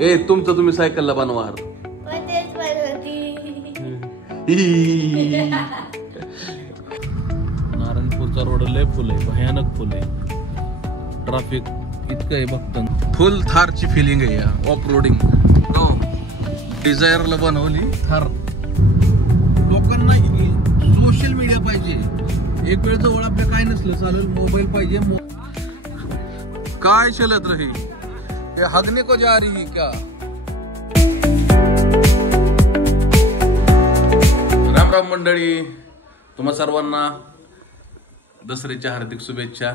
ए तुमचं तुम्ही सायकलला बनवा हार. नारायणपूरचा रोड लय फुल आहे, भयानक फुल आहे. ट्रॅफिक इतकं आहे बघता. फुल थारची फिलिंग आहे या ऑफ रोडिंग. हो डिझायरला बनवली थार. लोकांना सोशल मीडिया पाहिजे. एक वेळ जवळ आपल्या काय नसलं चालेल, मोबाईल पाहिजे. काय चलत रही ये हगने को जा रही क्या. राम राम मंडळी, तुम्हा सर्वांना दसऱ्याच्या हार्दिक शुभेच्छा.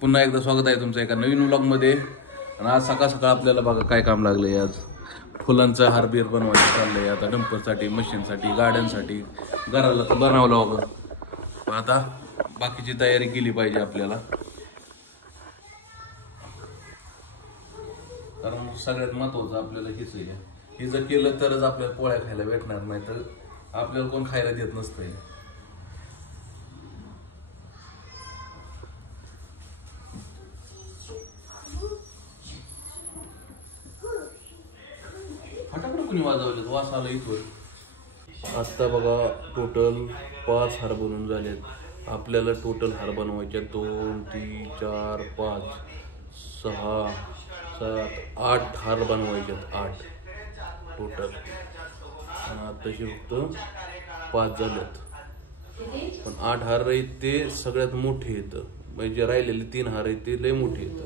पुन्हा एकदा स्वागत आहे तुमचं एका नवीन व्लॉग मध्ये. आणि आज सकाळ सकाळ आपल्याला बघा काय काम लागलंय. आज फुलांचं हारबीर बनवायचं चाललंय. आता डंपरसाठी, मशीनसाठी, गाड्यांसाठी, घराला तर बनवलं होतं. पण आता बाकीची तयारी केली पाहिजे आपल्याला. कारण सगळ्यात महत्वाचं आपल्याला हेच आहे. हे जर केलं तरच आपल्याला पोळ्या खायला भेटणार, नाही तर आपल्याला कोण खायला देत नसतंय. फटाकडे कुणी वाजवलेत, वास आला इथवर. आता बघा टोटल 5 हार बनवून झालेत. आपल्याला टोटल हार बनवायचे 2, 3, 4, 5, 6, 7, 8 हार बनवायचे. 8 टोटल. आणि आताशी फक्त 5 झालेत. पण 8 हार आहेत ते सगळ्यात मोठे येतं. म्हणजे राहिलेले 3 हार आहेत ते लय मोठे येतं.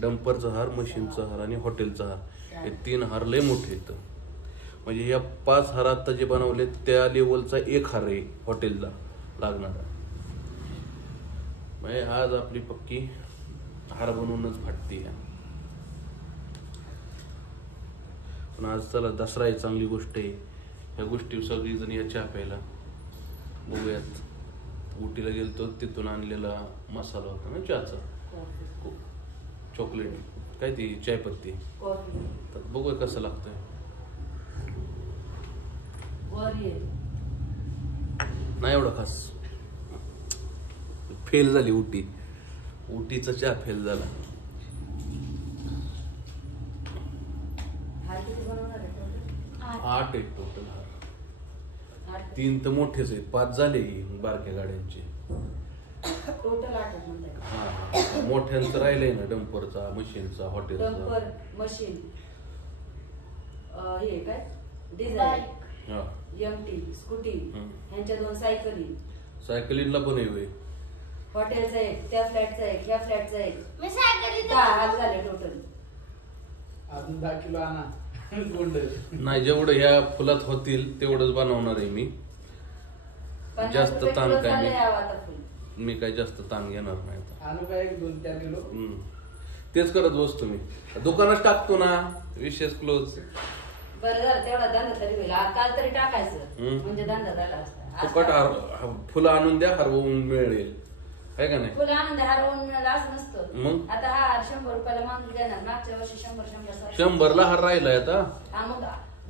डंपरचा हार, मशीनचा हार आणि हॉटेलचा हार, हे 3 हार लय मोठे येतं. म्हणजे या 5 हार आता जे बनवले त्या लेवलचा 1 हार आहे हॉटेलला लागणारा. म्हणजे आज आपली पक्की हार बनवूनच फाटते. पण आज चला दसरा आहे, चांगली गोष्ट आहे. ह्या गोष्टी सगळी जण या चहा प्यायला बघूयात. उटीला गेलतो, तिथून आणलेला मसाला होता ना चहाचा, चॉकलेट काय ती चायपत्ती. तर बघूया कसं लागतंय. नाही एवढा खास. फेल झाली उटीचा चहा फेल झाला. आठ आहेत टोटल हार. 3 तर मोठेच आहेत, 5 झाले बारक्या गाड्यांचे. हा मोठ्यांचं राहिलंय ना, डंपरचा, मशीनचा, हॉटेलचा. मशीन हे काय डिझाईन, एमटी, स्कूटी, ह्यांच्या 2 सायकलीला पण आहे. हॉटेलचा एक, त्या फ्लॅटचा एक, ह्या फ्लॅटचा एक. मी सायकली 10 हार झाले टोटल. अजून 10 किलो आणा. नाही जेवढं ह्या फुलात होतील तेवढंच बनवणार आहे मी. जास्त ताण काय मी काय जास्त ताण घेणार नाही. आणू काय 2-4 किलो. तेच करत बसतो मी. दुकानात टाकतो ना, विशेष क्लोज. बरं झालं तेवढा धंदा तरी होईल. काल तरी टाकायचं म्हणजे धंदा झाला असता. फुकट फुलं आणून द्या, हरवून मिळेल काय का नाही. फुलं आणून द्या, हरवून मिळालं असं नसतं. मग आता हा 100 रुपयाला मागून देणार. मागच्या वर्षी 100 100ला हार राहिलाय आता. मग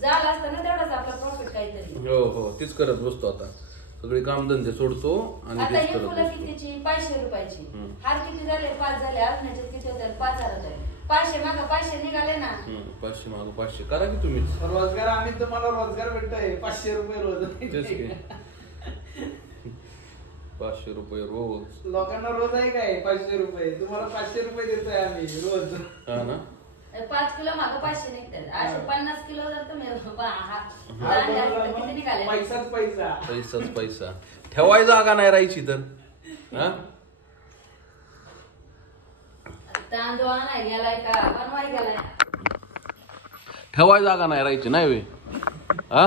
झाला असतं ना तेवढाच आपला प्रॉफिट काहीतरी. हो हो तेच करत बसतो आता. सगळे कामधंदे सोडतो आणि आता ही फुलं कितीची? 500 रुपयाची. हार किती झाले? 5 झाले. अजून किती होते? 5,000 झाले. 500 मागं 500 निघाले ना. 500 मागं 500 करा की तुम्ही. रोजगार आम्ही तुम्हाला रोजगार भेटतोय 500 रुपये रोज. 500 रुपये रोज. लोकांना रोज आहे काय 500 रुपये? तुम्हाला 500 रुपये देतोय आम्ही रोज. हा ना. 5 किलो मागं 500 निघतात. असे 50 किलो जर तुम्ही किती निघाले? पैसाच पैसा. पैसाच पैसा. ठेवाय जागा नाही राहायची तर. तांदूळ नाही गेलाय का बनवाय गेलाय. ठेवाय जागा नाही राहायची नाही वे. हा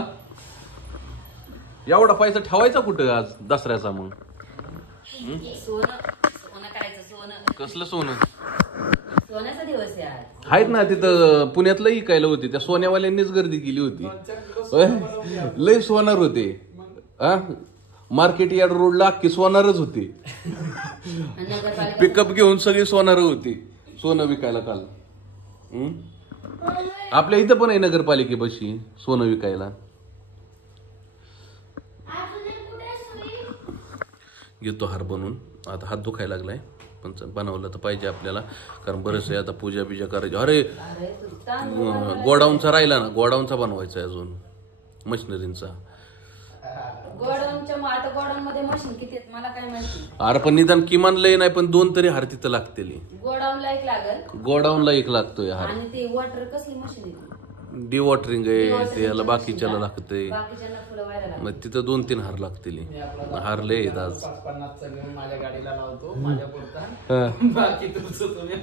एवढा पैसा ठेवायचा कुठं आज दसऱ्याचा? मग सोनं करायचं. सोनं कसलं सोनं? सोन्याचा दिवस आहे आज. आहेत ना तिथं पुण्यातलं इकायला होती. त्या सोन्यावाल्यांनीच गर्दी केली होती. लय सोनार होते. मार्केट यार्ड रोडला अख्खी सोनारच होती. पिकअप घेऊन सगळी सोनार होती सोनं विकायला काल. आपल्या इथं पण आहे नगरपालिकेपाशी सोनं विकायला. घेतो हार बनवून. आता हात दुखायला लागलाय. पण बनवलं तर पाहिजे आपल्याला, कारण बरेच आहे आता पूजा बिजा करायची. अरे गोडाऊनचा राहिला ना, गोडाऊनचा बनवायचा आहे अजून मशिनरींचा. गोडाऊनच्या आता गोडाऊन मध्ये मशीन किती आहेत मला काय माहिती. अरे पण निदान किमान लय नाही पण 2 तरी हार तिथं लागतील. गोडाऊनला एक लागल, गोडाऊनला 1 लागतोय हार. आणि ते वॉटर कसली मशीन आहे? डिवॉटरिंग आहे त्याला, बाकीच्याला लागतंय. बाकीच्यांना फुलं व्हायला लागतात. मग तिथं 2-3 हार लागतील. हार लय आहेत आज. 50-50 घेऊन माझ्या गाडीला लावतो माझ्या पुरता, बाकी तुमचं तुम्ही.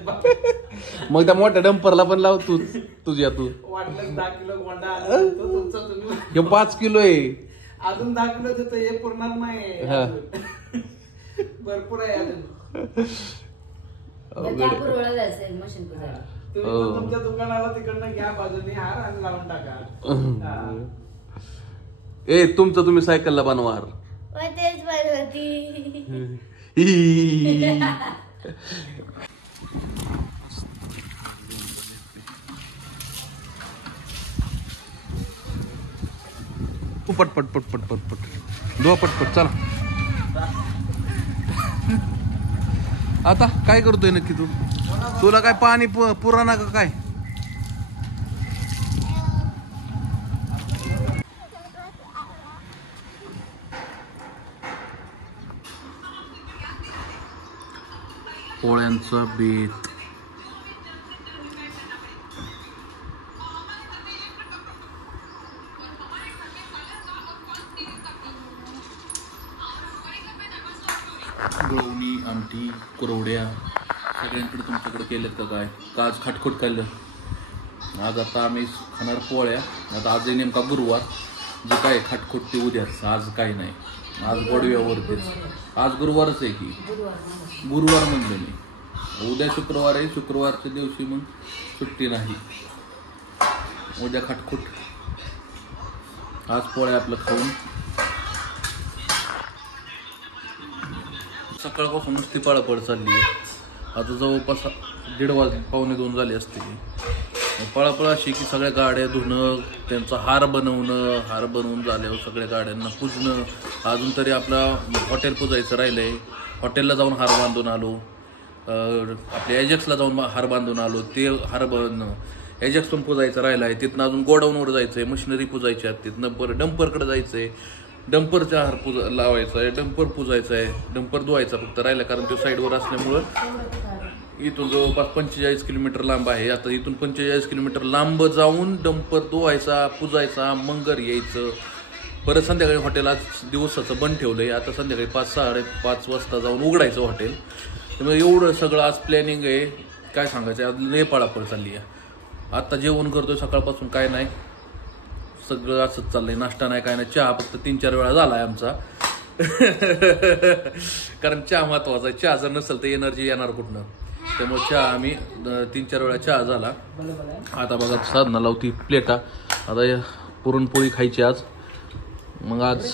मग त्या मोठ्या डंपरला पण लाव तू तुझ्या. तू वाटलं 10 किलो गोंडा आला तो तुमचा तुम्ही. हे 5 किलो आहे अजून 10 किलो देतो, हे पुरणार नाही. भरपूर आहे अजून. त्यापूर्वीला जायचंय मशीन पुजायला. तुम्ही पण तुमच्या दुकानाला तिकडनं घ्या बाजूने हार आणि लावून टाका. ए तुमचं तुम्ही सायकलला बनवा हार. तेच बनवती. पटपट पटपट पटपट दो पटपट चला. आता काय करतोय नक्की तू? तुला काय पाणी पुराणा का काय? पोळ्यांचा बेत. गवणी, आमटी, कुरवड्या सगळ्यांकडे तुमच्याकडे केलेत का काय? का आज खाटखुट खाल्लं? आज आता आम्ही खाणार पोळ्या. आता आज नेमका गुरुवार, जे काय खाटखुट ते उद्याच, आज काही नाही. आज गोडव्यावरतीच. आज गुरुवारच आहे की? गुरुवार म्हणलं मी. उद्या शुक्रवार आहे, शुक्रवारच्या दिवशी मग सुट्टी नाही. उद्या खाटखुट, आज पोळ्या आपलं खाऊन. सकाळपासून नुसती पळापळ चालली आहे. आता जवळपास 1:30 वाजले, 1:45 झाले असते. पळापळ अशी की सगळ्या गाड्या धुणं, त्यांचा हार बनवणं, हार बनवून झाल्यावर सगळ्या गाड्यांना पुजणं. अजून तरी आपला हॉटेल पुजायचं राहिलंय. हॉटेलला जाऊन हार बांधून आलो. आपल्या एजेक्सला जाऊन हार बांधून आलो. ते हार एजेक्स पण पुजायचं राहिलं आहे. तिथनं अजून गोडाऊनवर जायचं आहे, मशिनरी पुजायच्या आहेत. तिथनं बरं डंपरकडे जायचं आहे, डंपरचा हार लावायचा आहे, डंपर पुजायचा आहे. डंपर धुवायचा फक्त राहिला, कारण तो साईडवर असल्यामुळं इथून जवळपास 45 किलोमीटर लांब आहे. आता इथून 45 किलोमीटर लांब जाऊन डंपर धुवायचा, पुजायचा, मंगर यायचं. परत संध्याकाळी हॉटेल आज दिवसाचं बंद ठेवलंय. आता संध्याकाळी 5-5:30 वाजता जाऊन उघडायचं हॉटेल. त्यामुळे एवढं सगळं आज प्लॅनिंग आहे, काय सांगायचं. आज लय पळापळ चालली आहे. आता जेवण करतोय सकाळपासून, काय नाही, सगळं असंच चाललंय. नाश्ता नाही, काय नाही. चहा फक्त 3-4 वेळा झालाय आमचा. कारण चहा महत्वाचा आहे. चहा जर नसेल तर एनर्जी येणार कुठनं. त्यामुळे चहा आम्ही 3-4 वेळा चहा झाला. आता बघा साधना लावती प्लेटा. आता पुरणपोळी खायची आज. मग आज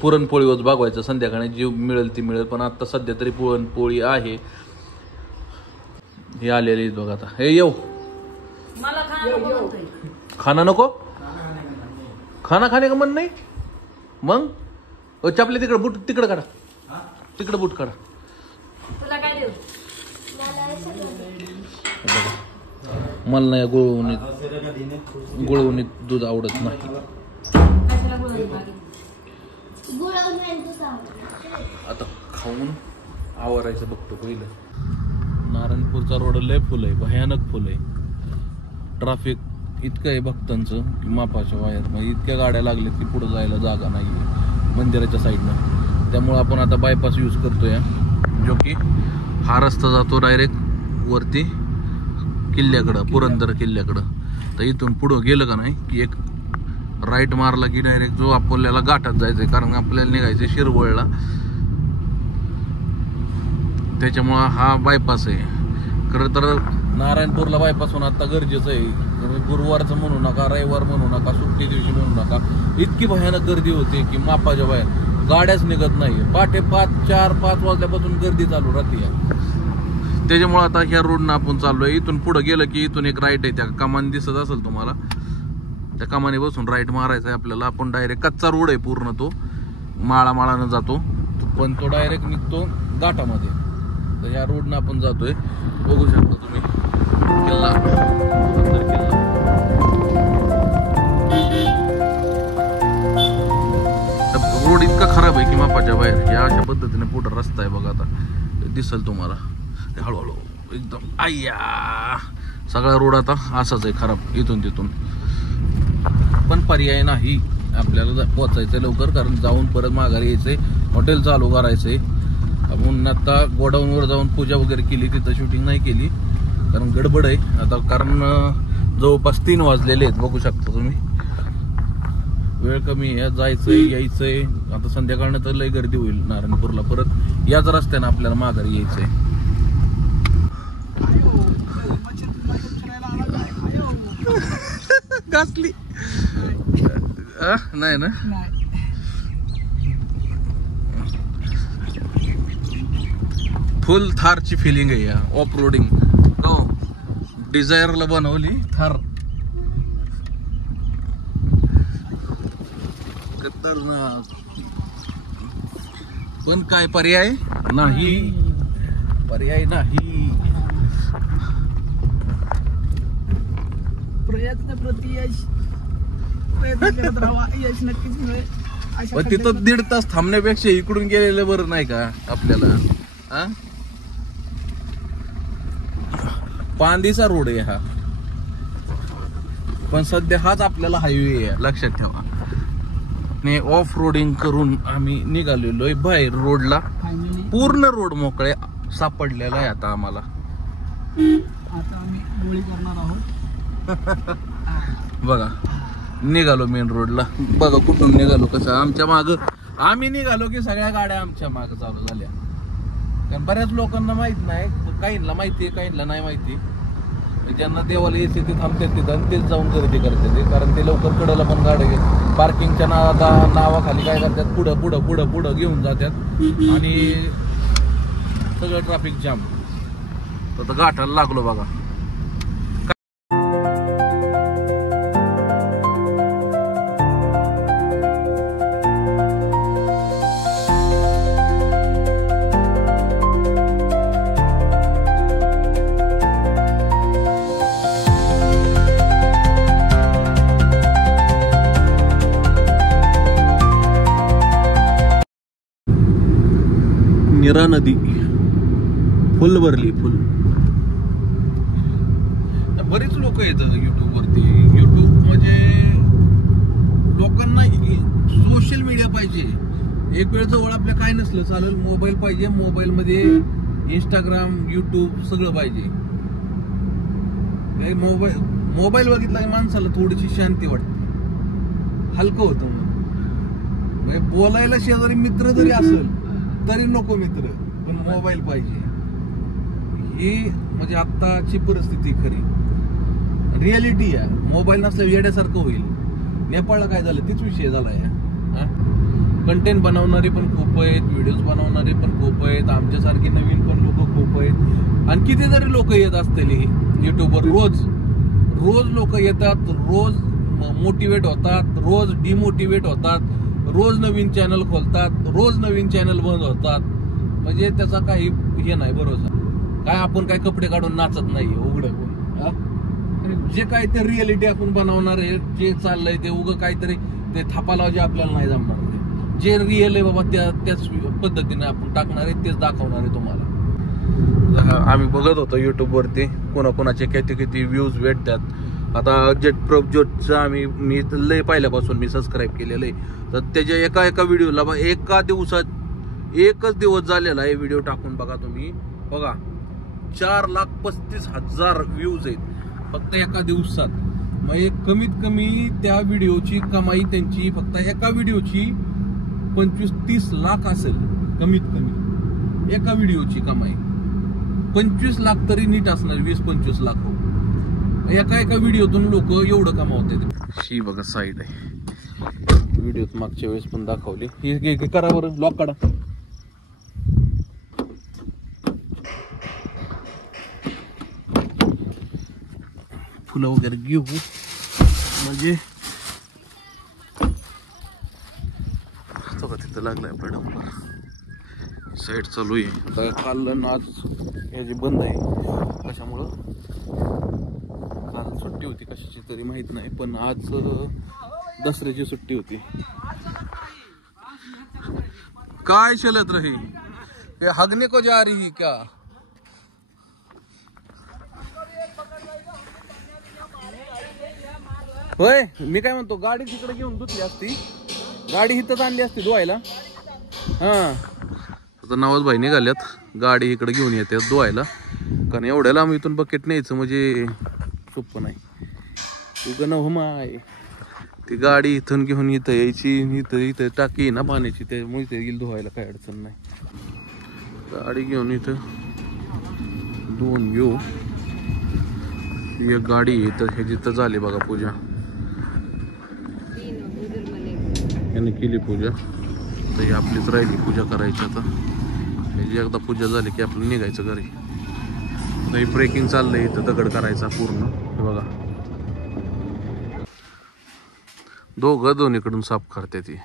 पुरणपोळीवर भागवायचं. संध्याकाळी जे मिळेल ती मिळेल, पण आता सध्या तरी पुरणपोळी आहे. हे आलेले बघा. आता हे येऊ मला खाना नको. खाना खाणे का मन नाही मग? चपले तिकडे बूट तिकडे काढा, तिकडे बूट काढा. तुला काय देऊ? मला नाही गुळवणी दूध आवडत नाही. आता खाऊन आवरायचं बघतो पहिलं. नारायणपूरचा रोड लय फुल आहे, भयानक फुल आहे. ट्रॅफिक इतकं आहे भक्तांचं की मापाच्या वायर. मग इतक्या गाड्या लागल्यात की पुढे जायला जागा नाही आहे मंदिराच्या साईडनं. त्यामुळं आपण आता बायपास यूज करतोय, जो की हा रस्ता जातो डायरेक्ट वरती किल्ल्याकडं, पुरंदर किल्ल्याकडं. तर इथून पुढं गेलं का नाही की एक राईट मारला की डायरेक्ट जो आपल्याला घाटात जायचंय, कारण आपल्याला निघायचं शिरवळला. त्याच्यामुळं हा बायपास आहे. खरं तर नारायणपूरला बायपास होणं आता गरजेचं आहे. गुरुवारचं म्हणू नका, रविवार म्हणू नका, सुट्टी दिवशी म्हणू नका. इतकी भयानक गर्दी होते की मापाच्या बाहेर गाड्याच निघत नाही. पहाटे 4-5 वाजल्यापासून गर्दी चालू राहते. त्याच्यामुळे आता ह्या रोडनं आपण चाललोय. इथून पुढे गेलं की इथून एक राईट आहे, त्या कमान दिसत असेल तुम्हाला, त्या कमानी बसून राईट मारायचा आहे आपल्याला. आपण डायरेक्ट कच्चा रोड आहे पूर्ण, तो माळानं जातो, पण तो डायरेक्ट निघतो घाटामध्ये. तर या रोडनं आपण जातोय, बघू शकता तुम्ही किल्ला, सुंदर किल्ला. रोड इतका खराब आहे की मापाच्या बाहेर. या अशा पद्धतीने पुढे रस्ता आहे बघा, आता दिसल तुम्हाला हळूहळू एकदम. आय्या, सगळा रोड आता असाच आहे खराब इथून तिथून. पण पर्याय नाही, आपल्याला पोचायचंय लवकर, कारण जाऊन परत माघारी यायचंय, हॉटेल चालू करायचंय. आपण आता गोडाऊनवर जाऊन पूजा वगैरे केली, तिथं शूटिंग नाही केली कारण गडबड आहे आता, कारण जवळपास 3 वाजलेले आहेत. बघू शकता तुम्ही, वेळ कमी आहे, जायचंय यायचंय. आता संध्याकाळनं तर लय गर्दी होईल नारायणपूरला, परत याच रस्त्यानं आपल्याला माघारी यायचंय. घासली नाही ना, फुल थारची फिलिंग आहे या ऑफ रोडिंग. हो, डिझायरला बनवली थार. खतरनाक, पण काय पर्याय नाही, पर्याय नाही. प्रयत्न प्रति यश, प्रयत्न करत राहा, यश नक्कीच मिळेल. पण तिथं 1.5 तास थांबण्यापेक्षा इकडून गेलेलं बरं नाही का आपल्याला. हा, पांदीचा रोड आहे हा, पण सध्या हाच आपल्याला हायवे आहे, लक्षात ठेवा. आणि ऑफ रोडिंग करून आम्ही निघालेलोय बाहेर रोडला. पूर्ण रोड मोकळे सापडलेला आहे आता आम्हाला. आता आम्ही गोळी करणार आहोत. बघा, निघालो मेन रोडला. बघा कुठून निघालो, कसं आमच्या माग आम्ही निघालो की सगळ्या गाड्या आमच्या माग चालू झाल्या. कारण बऱ्याच लोकांना माहित नाही, काहींना माहिती आहे, काहींना नाही माहिती. ज्यांना देवाला यायचे ते थांबतात तिथं आणि तेच जाऊन गर्दी करतात ते, कारण ते लवकर कडला पण गाडी पार्किंगच्या नावाखाली काय करतात, पुढं पुढं पुढं पुढं घेऊन जातात आणि सगळं ट्रॅफिक जाम. तर गाठाला लागलो बघा. निरा नदी फुल भरली, फुल. बरेच लोक येतात युट्यूब वरती. युट्यूब म्हणजे लोकांना सोशल मीडिया पाहिजे. एक वेळ जवळ आपल्या काय नसलं चालेल, मोबाईल पाहिजे. मोबाईल मध्ये इंस्टाग्राम, युट्यूब सगळं पाहिजे. मोबाईल बघितला की माणसाला थोडीशी शांती वाटते, हलकं होतं. म्हणजे बोलायला शेजारी मित्र जरी असेल तरी नको मित्र, पण मोबाईल पाहिजे. ही म्हणजे आत्ताची परिस्थिती खरी रियालिटी आहे. मोबाईल नसल्या येड्यासारखं होईल. नेपाळला काय झालं तीच विषय झालाय. कंटेंट बनवणारे पण खूप आहेत, व्हिडिओज बनवणारे पण खूप आहेत, आमच्यासारखे नवीन पण लोक खूप आहेत. आणि किती जरी लोक येत असतील युट्यूबवर, रोज लोक येतात, रोज मोटिवेट होतात, रोज डिमोटिवेट होतात, रोज नवीन चॅनल खोलतात, रोज नवीन चॅनल बंद होतात. म्हणजे त्याचा काही हे नाही भरोसा. काय आपण काय कपडे काढून नाचत नाही उघडं. जे काय ते रिअलिटी आपण बनवणार आहे, जे चाललंय ते उगं काहीतरी ते थापालावजे आपल्याला नाही जमणार. जे रिअल आहे बाबा त्याच पद्धतीने आपण टाकणार आहे, तेच दाखवणार आहे तुम्हाला. आम्ही बघत होतो युट्यूब वरती कोणाकोणाचे किती किती व्ह्यूज भेटतात. आता जेट प्रभज्योतचा मी लय पहिल्यापासून मी सबस्क्राईब केलेलं आहे. तर त्याच्या एका व्हिडिओला एका दिवसात 1च दिवस झालेला आहे व्हिडिओ टाकून. बघा तुम्ही, बघा 4,35,000 व्ह्यूज आहेत फक्त एका दिवसात. मग कमीत कमी त्या व्हिडिओची कमाई त्यांची फक्त एका व्हिडिओची 25-30 लाख असेल कमीत कमी. एका व्हिडिओची कमाई 25 लाख तरी नीट असणार, 20-25 लाख. एका व्हिडिओतून लोक एवढं कमावतात. ही बघा साईड आहे, व्हिडिओत मागच्या वेळेस पण दाखवली. ही करा बरं, लॉक काढा. फुलं वगैरे घेऊ म्हणजे तिथं लागलाय आपला डंपर. साईड चालू आहे. आता काल आज याची बंद आहे कशामुळं, काल सुट्टी होती कशाची तरी माहित नाही, पण आज दसऱ्याची सुट्टी होती. काय चलत रही ये हगने को जा रही क्या? होय मी काय म्हणतो, गाडी तिकडे घेऊन धुतली असती, गाडी इथंच आणली असती धुवायला. हा आता नवाज भाई निघाल्यात, गाडी इकडे घेऊन येते धुवायला, कारण एवढ्या लांब इथून बकेट न्यायचं म्हणजे सोपं नाही. उगं नवमाय ती गाडी इथून घेऊन इथं यायची, इथं टाकी ना पाण्याची, त्यामुळे ते येईल धुवायला, काय अडचण नाही. गाडी घेऊन इथं धुवून घेऊ. एक गाडी इथं हे जिथं झाली बघा पूजा, याने केली पूजा, तर ही आपलीच राहिली पूजा करायची. आता ह्याची एकदा पूजा झाली की आपलं निघायचं घरी. तर ब्रेकिंग चाललंय इथं, दगड करायचा पूर्ण. हे बघा दोघं दोन्हीकडून साफ करते ती.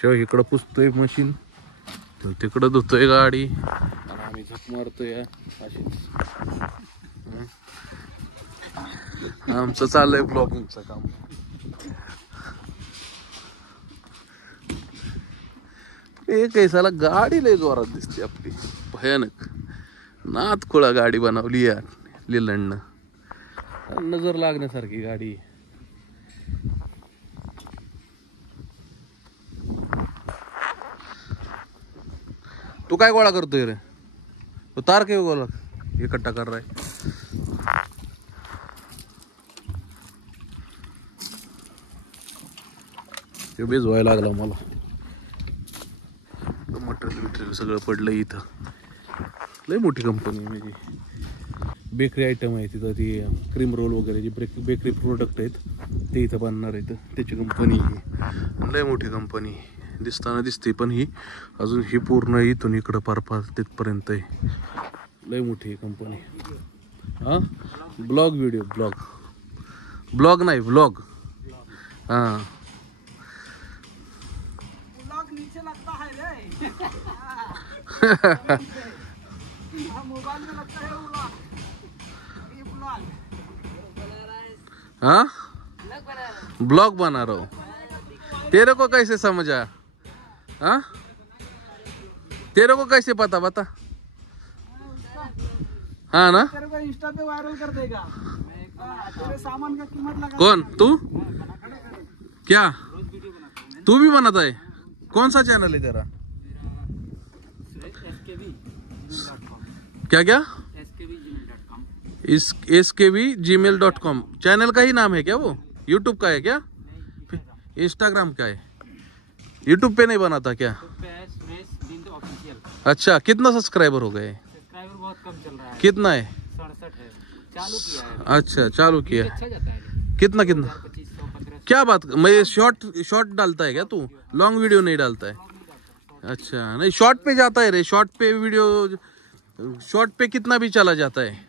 शिवाय इकडं पुसतोय मशीन, तो तिकडं धुतोय गाडी, आणि आम्ही झक मारतोय अशीच. आमचं चाललंय ब्लॉगिंगचं काम. एक साला गाडी लय जोरात दिसते आपली, भयानक नाथ खुळा गाडी बनवली या लिलंडनं, नजर लागण्यासारखी गाडी. तू काय गोळा करतोय रे? तो तार काय गोळा इकट्ठा कर रहा है? ते भिजवायला लागला मला. मटेरियल बिटेरियल सगळं पडलं इथं. लय मोठी कंपनी म्हणजे बेकरी आयटम आहे तिथं, ती क्रीम रोल वगैरे जे बेकरी प्रोडक्ट आहेत ते इथं बनणार आहेत. त्याची कंपनी ही लय मोठी कंपनी दिसताना दिसते, पण ही अजून ही पूर्ण इथून इकडं पार तिथपर्यंत आहे. लय मोठी कंपनी. हां ब्लॉग व्हिडिओ, ब्लॉग नाही व्लॉग. हां हाँ ब्लॉग बना रहा हूँ. तेरे को कैसे समझा? हाँ तेरे को कैसे पता? बता. हाँ ना, तेरे को इंस्टा पे वायरल कर देगा. तेरे सामान का कीमत लगा. कौन तू? क्या तू भी बनाता है? कौन सा चैनल है तेरा? क्या क्या? skb@gmail.com चैनल का ही नाम है क्या वो? यूट्यूब का है क्या? इंस्टाग्राम का है? यूट्यूब पे नहीं बनाता क्या? अच्छा कितना सब्सक्राइबर हो गए? सब्सक्राइबर बहुत कम चल रहा है. कितना है? 67 है. चालू किया है. अच्छा चालू किया. अच्छा जाता है. कितना 2500 क्या बात, मैं शॉर्ट डालता है क्या तू? लॉन्ग वीडियो नहीं डालता है? अच्छा नहीं शॉर्ट पे जाता है रे, शॉर्ट पे वीडियो, शॉर्ट पे कितना भी चला जाता है.